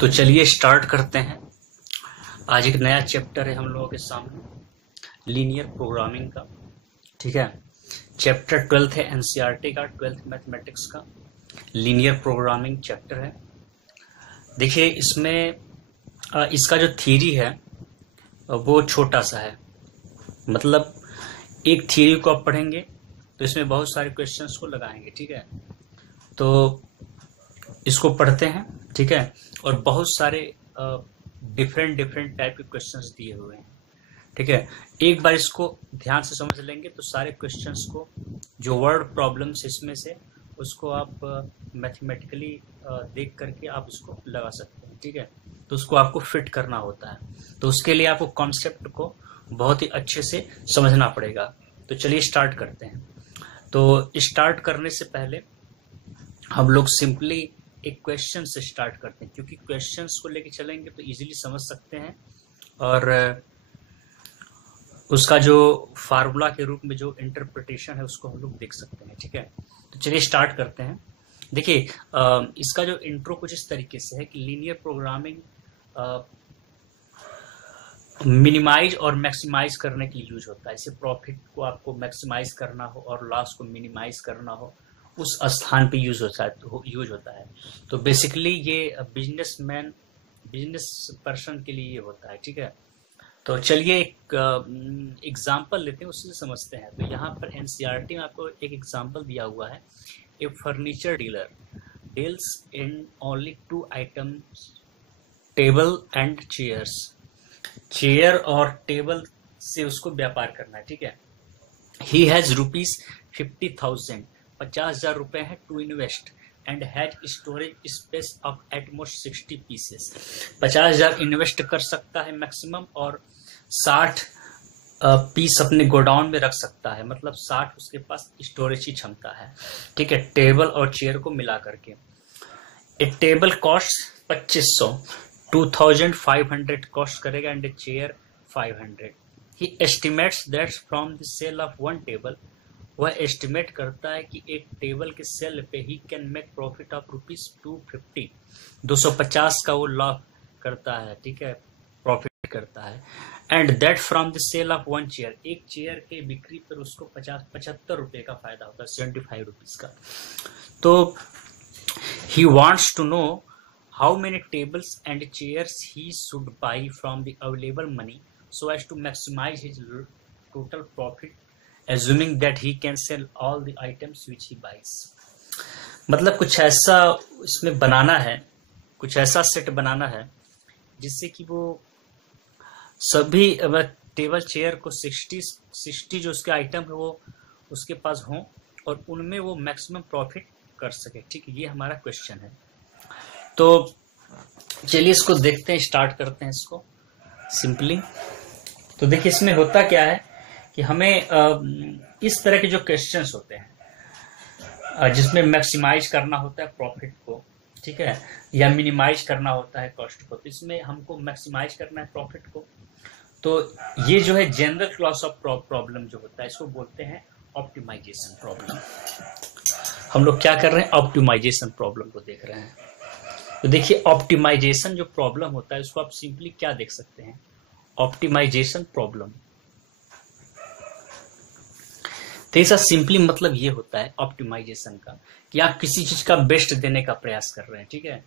तो चलिए स्टार्ट करते हैं। आज एक नया चैप्टर है हम लोगों के सामने, लीनियर प्रोग्रामिंग का। ठीक है, चैप्टर 12th है एनसीईआरटी का, 12th मैथमेटिक्स का लीनियर प्रोग्रामिंग चैप्टर है। देखिए इसमें इसका जो थ्योरी है वो छोटा सा है। मतलब एक थ्योरी को आप पढ़ेंगे तो इसमें बहुत सारे क्वेश्चंस को लगाएंगे। ठीक है, तो इसको पढ़ते हैं। ठीक है, और बहुत सारे डिफरेंट डिफरेंट टाइप के क्वेश्चंस दिए हुए हैं। ठीक है, एक बार इसको ध्यान से समझ लेंगे तो सारे क्वेश्चंस को, जो वर्ड प्रॉब्लम्स इसमें से, उसको आप मैथमेटिकली देख करके आप इसको लगा सकते हैं। ठीक है, तो उसको आपको फिट करना होता है, तो उसके लिए आपको कॉन्सेप्ट को बहुत ही अच्छे से समझना पड़ेगा। तो चलिए स्टार्ट करते हैं। तो स्टार्ट करने से पहले हम लोग सिंपली एक क्वेश्चन से स्टार्ट करते हैं, क्योंकि क्वेश्चंस को लेके चलेंगे तो इजीली समझ सकते हैं और उसका जो फार्मूला के रूप में जो इंटरप्रिटेशन है उसको हम लोग देख सकते हैं। ठीक है, तो चलिए स्टार्ट करते हैं। देखिए इसका जो इंट्रो कुछ इस तरीके से है कि लीनियर प्रोग्रामिंग मिनिमाइज और मैक्सिमाइज करने के लिए यूज होता है। इसे प्रॉफिट को आपको मैक्सिमाइज करना हो और लॉस को मिनिमाइज करना हो, उस स्थान पे यूज होता है। तो बेसिकली ये बिजनेस पर्सन के लिए ये होता है। ठीक है, तो चलिए एक एग्जांपल लेते हैं, उससे समझते हैं। तो यहाँ पर एनसीईआरटी में आपको एक एग्जांपल दिया हुआ है। A furniture dealer deals in only 2 items, table and chairs. Chair और टेबल से उसको व्यापार करना है। ठीक है, ही हैज ₹50,000, 50,000 रुपए है to invest, and has storage space of utmost 60 pieces. 50,000 invest कर सकता है मैक्सिमम, और 60 पीस अपने गोडाउन में रख सकता है। मतलब 60 उसके पास स्टोरेज की क्षमता है। ठीक है, टेबल और चेयर को मिला करके। ए टेबल कॉस्ट 2500, 2500 कॉस्ट करेगा, and a chair 500। He estimates that from the sale of one table, वह एस्टिमेट करता है कि एक टेबल के सेल पे he can make profit of ₹250, 250 का वो लाभ करता है। ठीक है, प्रॉफिट करता है। And that from the sale of one chair, एक चेयर के बिक्री पर उसको 75 रुपए का फायदा होता है, 75 रुपीज का। तो he wants to know how many tables and chairs he should buy from the available money so as to maximize his total profit, assuming that he can sell all the items which he buys। मतलब कुछ ऐसा इसमें बनाना है, कुछ ऐसा set बनाना है जिससे कि वो सभी टेबल चेयर को 60 जो उसके आइटम है वो उसके पास हों और उनमें वो मैक्सिमम प्रॉफिट कर सके। ठीक है, ये हमारा क्वेश्चन है। तो चलिए इसको देखते हैं, स्टार्ट करते हैं इसको सिंपली। तो देखिए इसमें होता क्या है कि हमें इस तरह के जो क्वेश्चंस होते हैं जिसमें मैक्सिमाइज करना होता है प्रॉफिट को, ठीक है, या मिनिमाइज करना होता है कॉस्ट को। तो इसमें हमको मैक्सिमाइज करना है प्रॉफिट को। तो ये जो है जनरल क्लास ऑफ प्रॉब्लम जो होता है, इसको बोलते हैं ऑप्टिमाइजेशन प्रॉब्लम। हम लोग क्या कर रहे हैं, ऑप्टिमाइजेशन प्रॉब्लम को देख रहे हैं। तो देखिए ऑप्टिमाइजेशन जो प्रॉब्लम होता है उसको आप सिंपली क्या देख सकते हैं, ऑप्टिमाइजेशन प्रॉब्लम। तो ऐसा सिंपली मतलब ये होता है ऑप्टिमाइजेशन का कि आप किसी चीज का बेस्ट देने का प्रयास कर रहे हैं। ठीक है,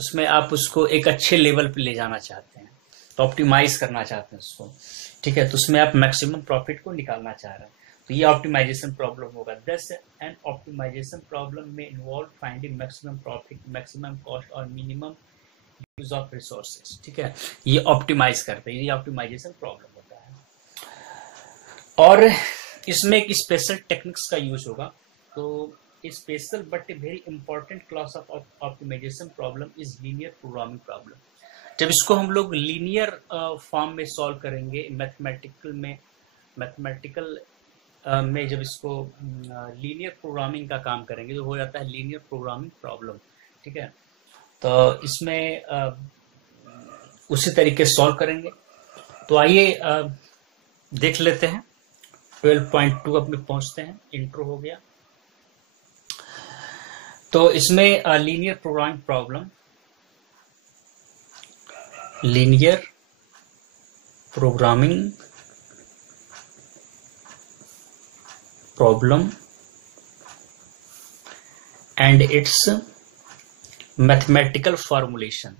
उसमें आप उसको एक अच्छे लेवल पे ले जाना चाहते हैं, तो ऑप्टिमाइज करना चाहते हैं उसको। ठीक है, तो उसमें आप मैक्सिमम प्रॉफिट को निकालना चाह रहे हैं, तो ये ऑप्टिमाइजेशन प्रॉब्लम होगा। दस एन ऑप्टिमाइजेशन प्रॉब्लम में involve finding maximum profit, maximum cost और मिनिमम यूज ऑफ रिसोर्सेज। ठीक है, ये ऑप्टिमाइज करते हैं, ये ऑप्टिमाइजेशन प्रॉब्लम होता है। और इसमें एक स्पेशल टेक्निक्स का यूज होगा। तो special but a very important class of optimisation problem is linear programming problem. जब इसको हम लोग लीनियर फॉर्म में सॉल्व करेंगे, मैथमेटिकल में जब इसको लीनियर प्रोग्रामिंग का काम करेंगे तो हो जाता है लीनियर प्रोग्रामिंग प्रॉब्लम। ठीक है, तो इसमें उसी तरीके से सॉल्व करेंगे। तो आइए देख लेते हैं। 12.2 अपने पहुंचते हैं, इंट्रो हो गया। तो इसमें linear programming problem linear programming problem and its mathematical formulation.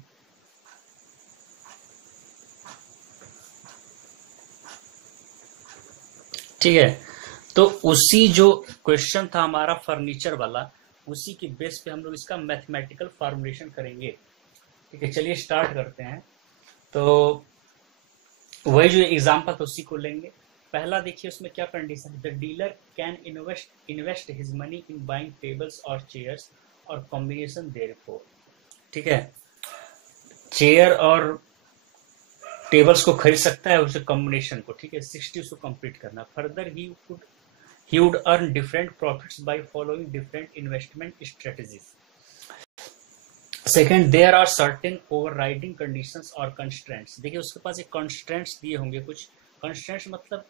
ठीक है, तो उसी जो क्वेश्चन था हमारा फर्नीचर वाला, उसी की बेस पे हम लोग इसका मैथमेटिकल फॉर्मुलेशन करेंगे। ठीक है, चलिए स्टार्ट करते हैं। तो वही जो एग्जाम्पल था उसी को लेंगे। पहला देखिए उसमें क्या कंडीशन है, the dealer can invest his money in buying tables और चेयर्स और कॉम्बिनेशन देयरफॉर। ठीक है, चेयर और टेबल्स को खरीद सकता है, उसे कॉम्बिनेशन को, ठीक है, 60 उसको कंप्लीट करना। Further he would earn different profits by following different investment strategies. Second, there are certain overriding conditions or constraints. देखिए उसके पास एक constraints दिए होंगे, कुछ constraints मतलब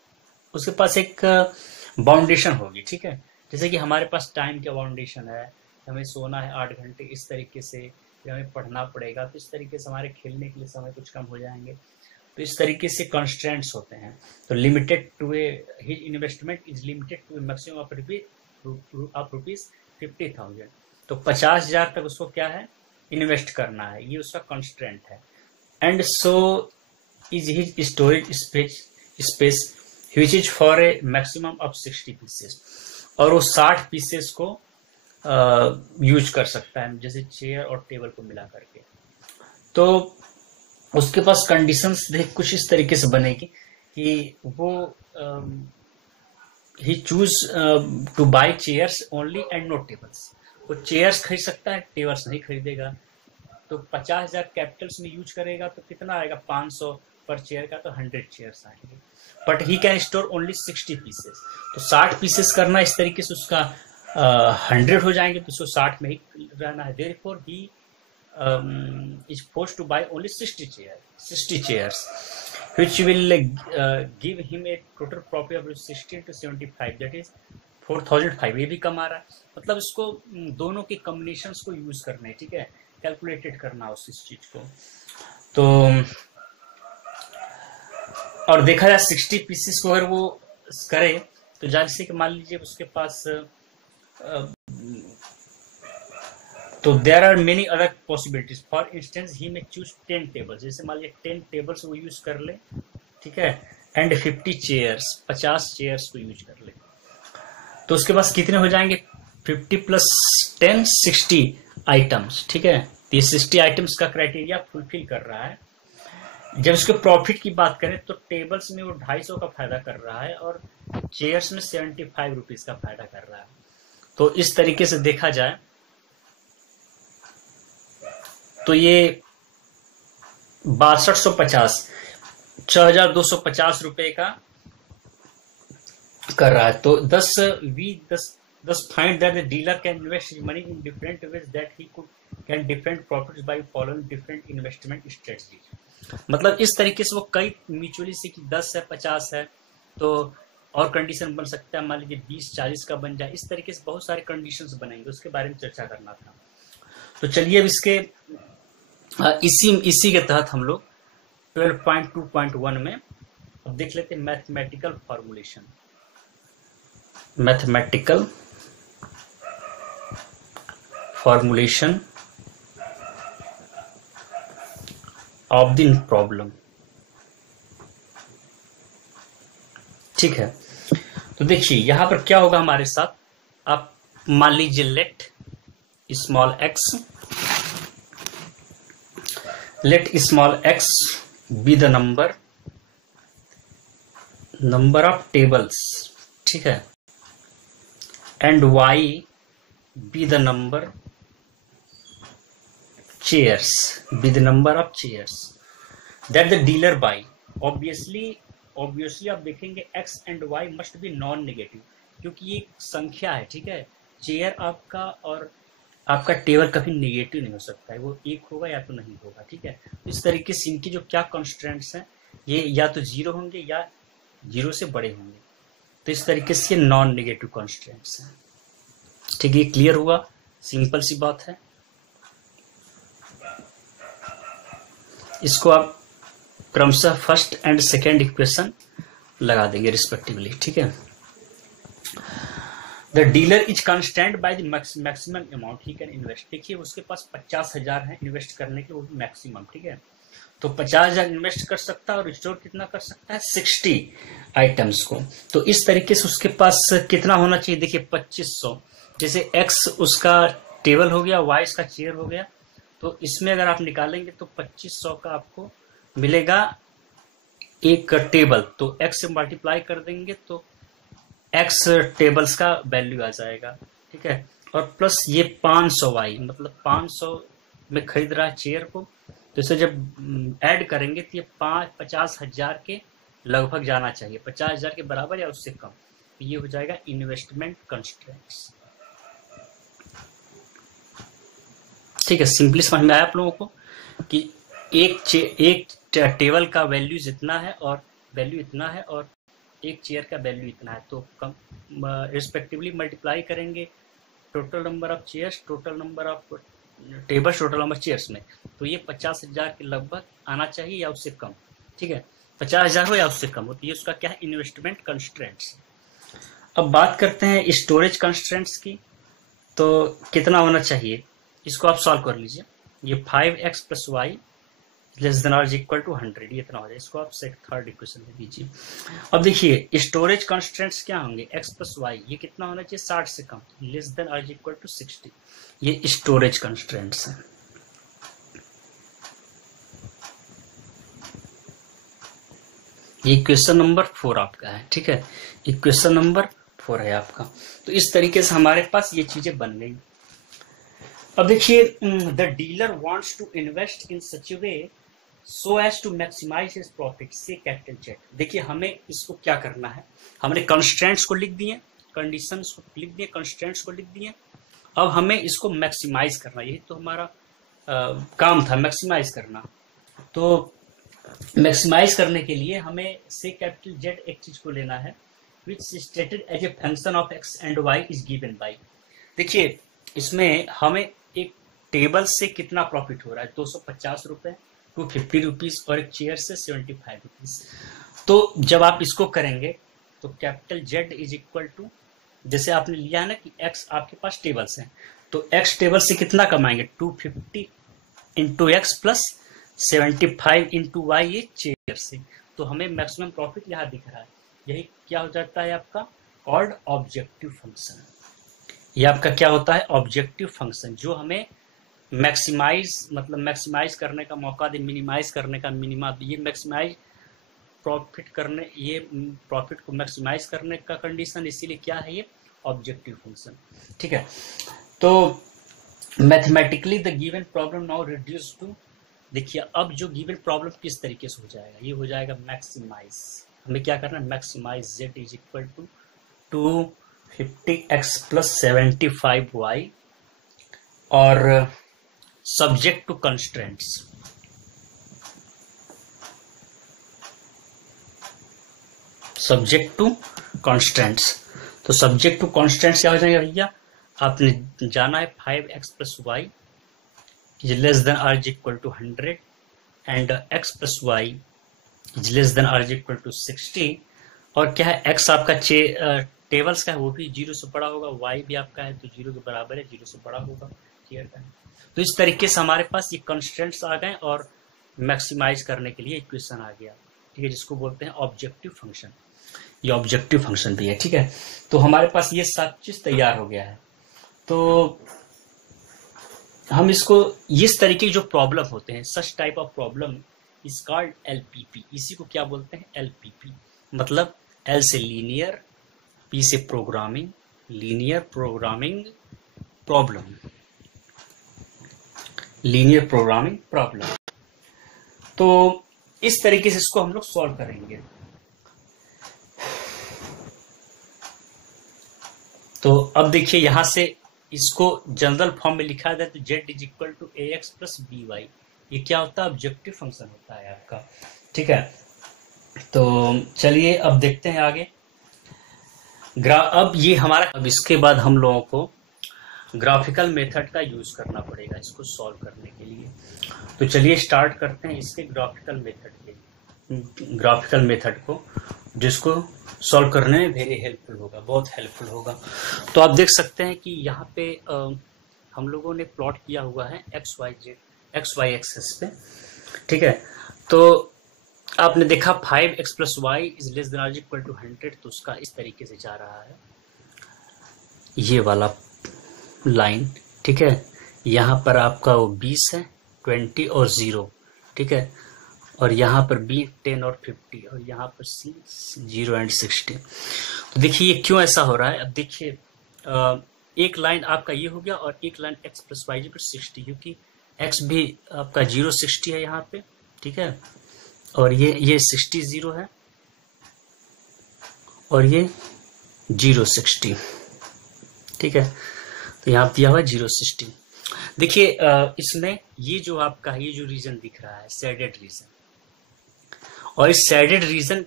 उसके पास एक बाउंडेशन होगी। ठीक है, जैसे कि हमारे पास टाइम का बाउंडेशन है, हमें सोना है 8 घंटे इस तरीके से, हमें पढ़ना पड़ेगा, तो इस तरीके से हमारे खेलने के लिए समय कुछ कम हो जाएंगे। तो इस तरीके से कंस्ट्रेंट्स होते हैं। तो limited to his investment is limited to maximum of rupees 50,000। तो 50,000 तक उसको क्या है, इन्वेस्ट करना है, ये उसका कंस्ट्रेंट है। And so is his storage space which is for a maximum of 60 pieces, और वो 60 पीसेस को यूज कर सकता है, जैसे चेयर और टेबल को मिला करके। तो उसके पास कंडीशंस देख कुछ इस तरीके से बनेगी कि वो ही choose to buy chairs only and not tables. वो चेयर्स खरीद सकता है, टेबल्स नहीं खरीदेगा। तो 50,000 कैपिटल्स में यूज करेगा तो कितना आएगा, 500 पर चेयर का, तो 100 चेयर्स आएंगे। But he can store only 60 pieces. तो 60 पीसेस करना, इस तरीके से उसका 100 हो जाएंगे, तो उसको 60 में ही रहना है। Therefore he is forced to buy only 60 chairs, which will give him a total profit of 60 to 75, that is 4,500। ये भी कम आ रहा है, मतलब इसको दोनों के कॉम्बिनेशंस को यूज करना है। ठीक है, कैलकुलेटेड करना उस इस चीज को। तो और देखा जाए 60 पीसेस को अगर वो करे तो जैसे कि मान लीजिए उसके पास तो there are many other possibilities. For instance he may choose 10 tables, जैसे मान लीजिए 10 टेबल्स वो यूज कर ले, ठीक है, एंड 50 चेयर्स, 50 चेयर्स को यूज कर ले। तो उसके पास कितने हो जाएंगे, 50 प्लस 10 60 आइटम्स। ठीक है, ये 60 आइटम्स का क्राइटेरिया फुलफिल कर रहा है। जब उसके प्रॉफिट की बात करें तो टेबल्स में वो 250 का फायदा कर रहा है और चेयर्स में 75 रुपीज का फायदा कर रहा है। तो इस तरीके से देखा जाए तो ये 6250 6,250 रुपए का कर रहा है। तो 10 find that the dealer can invest money in different ways that he can different profits by following different investment strategy. मतलब इस तरीके से वो कई म्यूचुअली से कि 10 है 50 है, तो और कंडीशन बन सकता है, मान लीजिए 20-40 का बन जाए। इस तरीके से बहुत सारे कंडीशंस बनेंगे, उसके बारे में चर्चा करना था। तो चलिए अब इसके इसी के तहत हम लोग 12.2.1 में अब देख लेते हैं mathematical formulation. Mathematical formulation of the problem. ठीक है, तो देखिए यहां पर क्या होगा हमारे साथ। आप मान लीजिए let small x be the number of tables, ठीक है, and y be the number of chairs that the dealer buy। obviously आप देखेंगे x and y must be non negative, क्योंकि ये संख्या है। ठीक है, चेयर आपका और आपका टेबल कभी नेगेटिव नहीं हो सकता है, वो एक होगा या तो नहीं होगा। ठीक है, तो इस तरीके से इनकी जो क्या कॉन्स्टेंट्स हैं ये या तो 0 होंगे या 0 से बड़े होंगे। तो इस तरीके से ये नॉन नेगेटिव कॉन्स्टेंट्स हैं। ठीक है, ये क्लियर हुआ, सिंपल सी बात है। इसको आप क्रमशः फर्स्ट एंड सेकेंड इक्वेशन लगा देंगे रिस्पेक्टिवली, ठीक है। The dealer is constant by the maximum amount he can invest. देखिए उसके पास 50,000 है इन्वेस्ट करने के लिए, वो भी मैक्सिमम, ठीक है। तो 50,000 इन्वेस्ट कर सकता है और स्टोर कितना कर सकता है, 60 आइटम्स को। तो इस तरीके से उसके पास कितना होना चाहिए, देखिए 2500। जैसे एक्स उसका टेबल हो गया, वाई इसका चेयर हो गया, तो इसमें अगर आप निकालेंगे तो 2500 का आपको मिलेगा एक टेबल। तो एक्स से मल्टीप्लाई कर देंगे तो एक्स टेबल्स का वैल्यू आ जाएगा, ठीक है। और प्लस ये 500 वाई, मतलब 500 में खरीद रहा है चेयर को, तो इसे जब ऐड करेंगे तो ये 50,000 के लगभग जाना चाहिए, 50,000 के बराबर या उससे कम। तो ये हो जाएगा इन्वेस्टमेंट कंस्ट्रेंट्स, ठीक है। सिंपली समझ में आया आप लोगों को कि एक टेबल का वैल्यू जितना है और वैल्यू इतना है और एक चेयर का वैल्यू इतना है, तो रिस्पेक्टिवली मल्टीप्लाई करेंगे total number of chairs, total number of tables, total number chairs में, तो ये 50,000 के लगभग आना चाहिए या उससे कम, ठीक है। 50,000 हो या उससे कम हो, तो ये उसका क्या है, इन्वेस्टमेंट कंस्ट्रेंट्स। अब बात करते हैं स्टोरेज कंस्ट्रेंट्स की, तो कितना होना चाहिए, इसको आप सॉल्व कर लीजिए। ये 5x plus y less than और इक्वल टू 100, ये इतना हो जाए। इसको आप थर्ड इक्वेशन में दीजिए। अब देखिए स्टोरेज कंस्ट्रेंट्स क्या होंगे, x प्लस वाई, ये कितना होना चाहिए, 60 से कम, लेस देन और इक्वल टू 60, ये स्टोरेज कंस्ट्रेंट्स हैं। ये इक्वेशन नंबर 4 आपका है, ठीक है। इक्वेशन नंबर 4 है आपका। तो इस तरीके से हमारे पास ये चीजें बन गई। अब देखिए the dealer wants to invest in such a way so as to maximise his profit से कैपिटल जेड। देखिए हमें इसको क्या करना है, हमने कंस्ट्रेंट्स को लिख दिए, कंडीशंस को लिख दिए, कंस्ट्रेंट्स को लिख दिए। अब हमें इसको मैक्सिमाइज करना, यही तो हमारा काम था, मैक्सिमाइज करना। तो मैक्सिमाइज करने के लिए हमें से कैपिटल जेड एक चीज को लेना है which stated as a function of x and y is given by. देखिए इसमें हमें एक टेबल से कितना प्रॉफिट हो रहा है, 250 रुपए, 250 रुपीज, और एक चेयर से 75 रुपीज। तो जब आप इसको करेंगे तो capital Z is equal to, जैसे आपने लिया है ना कि एक्स आपके पास टेबल्स हैं, तो एक्स टेबल से कितना कमाएंगे, 250 into x plus 75 into y, ये चेयर से। तो हमें मैक्सिमम प्रॉफिट यहाँ दिख रहा है, यही क्या हो जाता है आपका कॉल्ड ऑब्जेक्टिव फंक्शन। ये आपका क्या होता है, ऑब्जेक्टिव फंक्शन, जो हमें मैक्सिमाइज मतलब मैक्सिमाइज करने का मौका दे, मिनिमाइज करने का मिनिमा दे। ये मैक्सिमाइज प्रॉफिट करने, ये प्रॉफिट को मैक्सिमाइज करने का कंडीशन, इसीलिए क्या है ये ऑब्जेक्टिव फंक्शन, ठीक है। तो mathematically the given problem now reduce to, देखिए अब जो गिवन प्रॉब्लम किस तरीके से हो जाएगा, ये हो जाएगा मैक्सिमाइज। हमें क्या करना है, maximise Z is equal to 250x plus 75y और subject to constraints. Subject to constants, तो सब्जेक्ट टू कॉन्स्टेंट्स क्या हो जाएगा भैया, आपने जाना है 5x plus y is less than or is equal to 100 and x plus y is less than or is equal to 60। और क्या है, x आपका टेबल्स का है, वो भी 0 से बड़ा होगा, y भी आपका है तो 0 के बराबर है, 0 से बड़ा होगा, क्लियर है। तो इस तरीके से हमारे पास ये कंस्ट्रेंट्स आ गए और मैक्सिमाइज करने के लिए इक्वेशन आ गया, ठीक है, जिसको बोलते हैं ऑब्जेक्टिव फंक्शन। ये ऑब्जेक्टिव फंक्शन भी है, ठीक है। तो हमारे पास ये सब चीज तैयार हो गया है। तो हम इसको इस तरीके के जो प्रॉब्लम होते हैं, such type of problem is called LPP. इसी को क्या बोलते हैं, एलपीपी, मतलब एल से लीनियर, पी से programming, linear programming problem, linear programming problem. तो इस तरीके से इसको हम लोग सॉल्व करेंगे। तो अब देखिए यहां से इसको जनरल फॉर्म में लिखा जाए तो z is equal to a x plus b y, ये क्या होता है, ऑब्जेक्टिव फंक्शन होता है आपका, ठीक है। तो चलिए अब देखते हैं आगे। अब ये हमारा, अब इसके बाद हम लोगों को ग्राफिकल मेथड का यूज करना पड़ेगा इसको सॉल्व करने के लिए। तो चलिए स्टार्ट करते हैं इसके ग्राफिकल मेथड के। ग्राफिकल मेथड को, जिसको सॉल्व करने में वेरी हेल्पफुल होगा, बहुत हेल्पफुल होगा। तो आप देख सकते हैं कि यहाँ पे हम लोगों ने प्लॉट किया हुआ है एक्स वाई एक्सेस पे, ठीक है। तो आपने देखा 5x+y इज लेस देन और इक्वल टू 100, तो उसका इस तरीके से जा रहा है ये वाला लाइन, ठीक है। यहाँ पर आपका वो 20 है, 20 और 0, ठीक है। और यहाँ पर B 10 और 50, और यहाँ पर C 0 एंड 60। तो देखिए ये क्यों ऐसा हो रहा है। अब देखिए एक लाइन आपका ये हो गया और एक लाइन x+y = 60, क्योंकि x भी आपका 0 60 है यहाँ पे, ठीक है। और ये 60 0 है और ये 0 60, ठीक है। तो यहाँ दिया हुआ 0 60। देखिए इसमें ये जो आपका ये जो रीजन दिख रहा है शेडेड रीजन, और इस शेडेड रीजन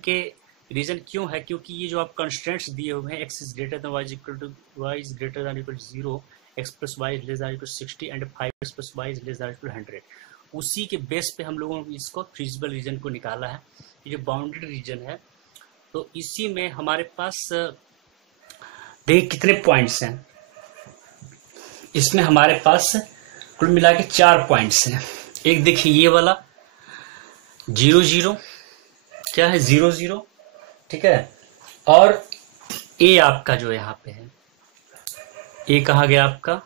क्यों है, क्योंकि ये जो आप कंस्ट्रेंट्स दिए हुए हैं x is greater than y is equal to y is greater than equal to 0, x+y is less than equal to 60 and 5x+y is less than equal to 100, उसी के बेस पे हम लोगों ने इसको फीजिबल रीजन को निकाला है। ये जो बाउंडेड रीजन है, तो इसी में हमारे पास देखिए कितने पॉइंट्स हैं। इसमें हमारे पास कुल मिला के 4 पॉइंट्स हैं। एक देखिए ये वाला 0 0, क्या है 0 0, ठीक है। और ए आपका जो यहाँ पे है, ए कहाँ गया आपका,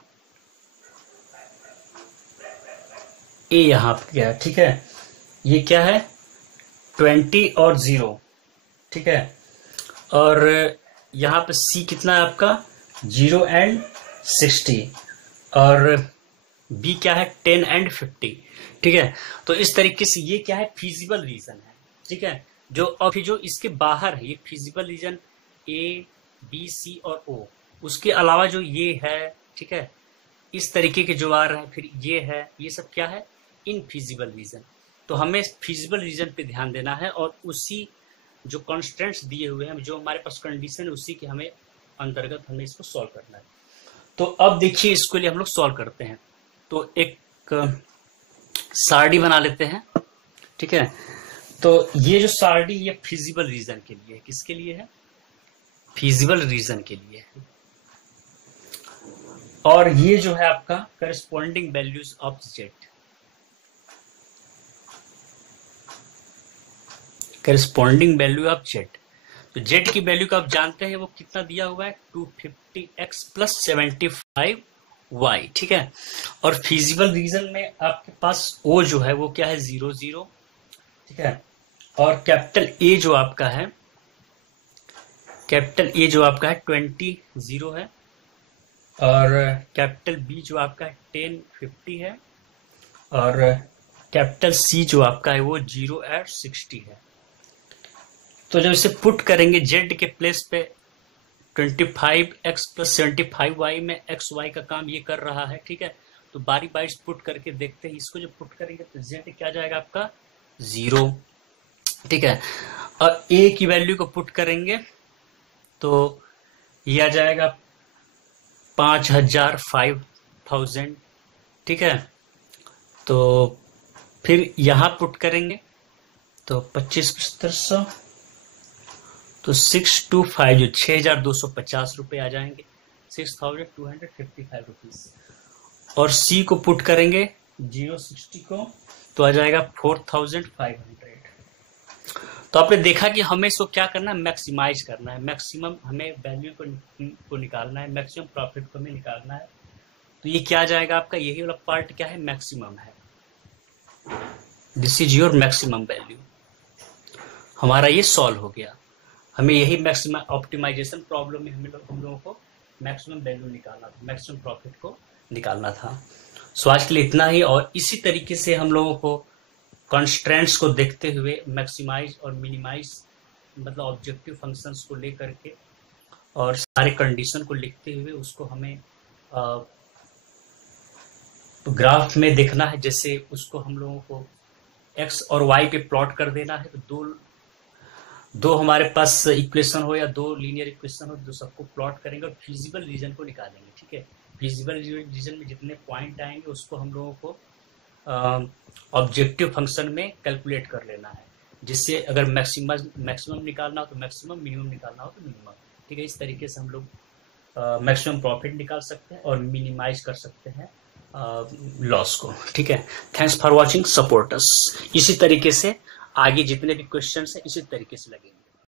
ए यहाँ पे गया, ठीक है। ये क्या है 20 और 0, ठीक है। और यहाँ पे सी कितना है आपका 0 एंड 60, और बी क्या है 10 एंड 50, ठीक है। तो इस तरीके से ये क्या है फीजिबल रीजन है, ठीक है। जो और फिर जो इसके बाहर है ये feasible region A B C और ओ, उसके अलावा जो ये है, ठीक है, इस तरीके के जो आ रहे हैं, फिर ये है, ये सब क्या है इनफीजिबल रीजन। तो हमें फीजिबल रीजन पे ध्यान देना है और उसी जो कॉन्स्टेंट्स दिए हुए हैं, जो हमारे पास कंडीशन है, उसी के हमें अंतर्गत हमें इसको सॉल्व करना है। तो अब देखिए इसके लिए हम लोग सॉल्व करते हैं। तो एक सारणी बना लेते हैं, ठीक है। तो ये जो सारणी ये फीजिबल रीजन के लिए है, किसके लिए है फीजिबल रीजन के लिए है। और ये जो है आपका corresponding values of Z, corresponding value of Z. तो जेड की वैल्यू का आप जानते हैं वो कितना दिया हुआ है 250x + 75y, ठीक है। और फीजिबल रीजन में आपके पास ओ जो है वो क्या है 0 0, ठीक है। और कैपिटल ए जो आपका है, कैपिटल ए जो आपका है 20 0 है, और कैपिटल बी जो आपका है 10 50 है, और कैपिटल सी जो आपका है वो 0 और 60 है। तो जब इसे पुट करेंगे जेड के प्लेस पे 25x + 75y में एक्स वाई का काम ये कर रहा है, ठीक है। तो बारी बारी पुट करके देखते हैं, इसको जब पुट करेंगे तो जेड क्या जाएगा आपका 0, ठीक है। और ए की वैल्यू को पुट करेंगे तो ये आ जाएगा 5000, ठीक है। तो फिर यहां पुट करेंगे तो 25 7500, तो 625 जो 6250 रुपए आ जाएंगे, 6255 रुपीज। और सी को पुट करेंगे 060 को, तो आ जाएगा 4500। तो आपने देखा कि हमें इसको क्या करना है मैक्सिमाइज करना है, मैक्सिमम हमें वैल्यू को निकालना है, मैक्सिमम प्रॉफिट को हमें निकालना है। तो ये क्या जाएगा आपका, यही वाला पार्ट क्या है मैक्सिमम है, this is your maximum value. हमारा ये सॉल्व हो गया। हमें यही मैक्सिमम ऑप्टिमाइजेशन प्रॉब्लम में हम लोगों को मैक्सिमम वैल्यू निकालना था, मैक्सिमम प्रॉफिट को निकालना था। सो आज के लिए इतना ही, और इसी तरीके से हम लोगों को कॉन्स्ट्रेंट्स को देखते हुए मैक्सिमाइज और मिनिमाइज मतलब ऑब्जेक्टिव फंक्शंस को लेकर के और सारे कंडीशन को लिखते हुए उसको हमें ग्राफ में देखना है। जैसे उसको हम लोगों को एक्स और वाई पे प्लॉट कर देना है, तो दो हमारे पास इक्वेशन हो या दो लीनियर इक्वेशन हो, तो सबको प्लॉट करेंगे और फिजिबल रीजन को निकालेंगे, ठीक है। फिजिबल रीजन में जितने पॉइंट आएंगे उसको हम लोगों को ऑब्जेक्टिव फंक्शन में कैलकुलेट कर लेना है। जिससे अगर मैक्सिमम निकालना हो तो मैक्सिमम, मिनिमम निकालना हो तो मिनिमम। ठीक है, इस तरीके से हम लोग मैक्सिमम प्रॉफिट निकाल सकते हैं और मिनिमाइज कर सकते हैं लॉस को। ठीक है, thanks for watching, support us. इसी तरीके से आगे जितने भी क्वेश्चन हैं इसी तरीके से लगेंगे।